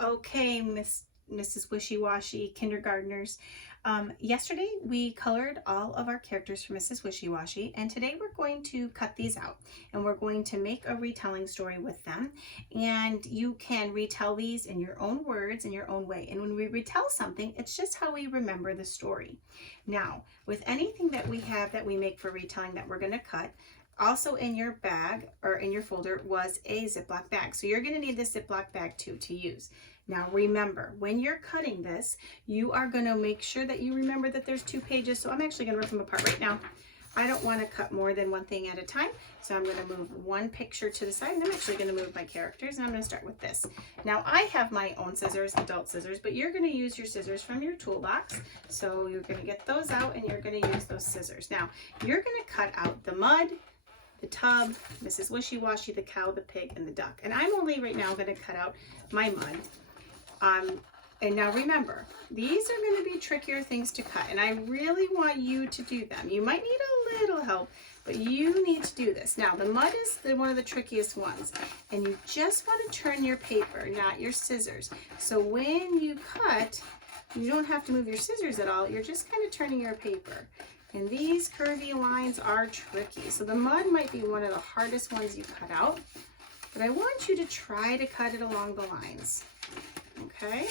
Okay, Mrs. Wishy Washy kindergartners. Yesterday we colored all of our characters for Mrs. Wishy Washy, and today we're going to cut these out and we're going to make a retelling story with them. And you can retell these in your own words, in your own way. And when we retell something, it's just how we remember the story. Now, with anything that we have that we make for retelling that we're going to cut, also in your bag or in your folder was a Ziploc bag. So you're going to need this Ziploc bag too to use. Now remember, when you're cutting this, you are going to make sure that you remember that there's 2 pages. So I'm actually going to rip them apart right now. I don't want to cut more than one thing at a time. So I'm going to move one picture to the side, and I'm actually going to move my characters, and I'm going to start with this. Now I have my own scissors, adult scissors, but you're going to use your scissors from your toolbox. So you're going to get those out and you're going to use those scissors. Now you're going to cut out the mud, the tub, Mrs. Wishy Washy, the cow, the pig, and the duck. And I'm only right now going to cut out my mud. And now remember, these are going to be trickier things to cut, and I really want you to do them. You might need a little help, but you need to do this. Now, the mud is one of the trickiest ones, and you just want to turn your paper, not your scissors. So when you cut, you don't have to move your scissors at all. You're just kind of turning your paper. And these curvy lines are tricky. So the mud might be one of the hardest ones you cut out, but I want you to try to cut it along the lines. Okay?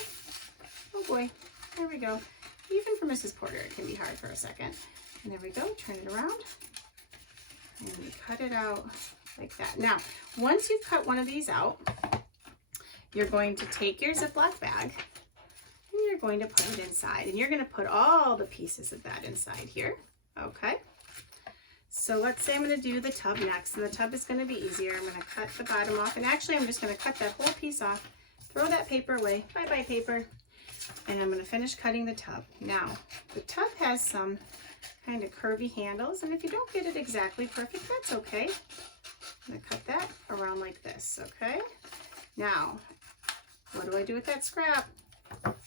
Oh boy, there we go. Even for Mrs. Porter, it can be hard for a second. And there we go, turn it around. And we cut it out like that. Now, once you've cut one of these out, you're going to take your Ziploc bag and you're going to put it inside. And you're going to put all the pieces of that inside here. Okay? So let's say I'm going to do the tub next, and the tub is going to be easier. I'm going to cut the bottom off, and actually I'm just going to cut that whole piece off, throw that paper away, bye-bye paper, and I'm going to finish cutting the tub. Now, the tub has some kind of curvy handles, and if you don't get it exactly perfect, that's okay. I'm going to cut that around like this, okay? Now, what do I do with that scrap?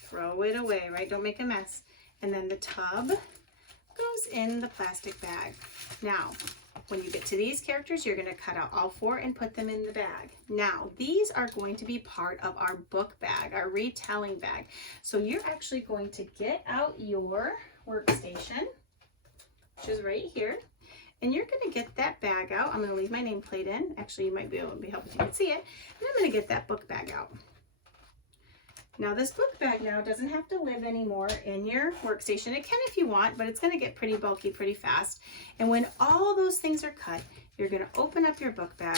Throw it away, right? Don't make a mess. And then the tub goes in the plastic bag. Now, when you get to these characters, you're going to cut out all 4 and put them in the bag. Now, these are going to be part of our book bag, our retelling bag. So you're actually going to get out your workstation, which is right here, and you're going to get that bag out. I'm going to leave my nameplate in. Actually, you might be able to help if you can see it. And I'm going to get that book bag out. Now this book bag now doesn't have to live anymore in your workstation. It can if you want, but it's going to get pretty bulky pretty fast. And when all those things are cut, you're going to open up your book bag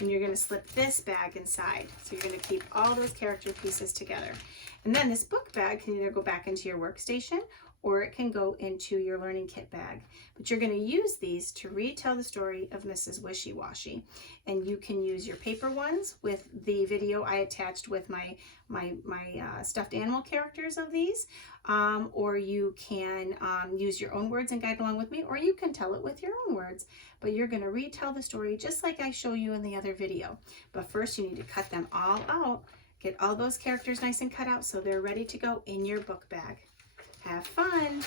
and you're going to slip this bag inside. So you're going to keep all those character pieces together. And then this book bag can either go back into your workstation or it can go into your learning kit bag. But you're going to use these to retell the story of Mrs. Wishy Washy. And you can use your paper ones with the video I attached with my stuffed animal characters of these, or you can use your own words and guide along with me, or you can tell it with your own words. But you're going to retell the story just like I show you in the other video. But first you need to cut them all out, get all those characters nice and cut out so they're ready to go in your book bag. Have fun!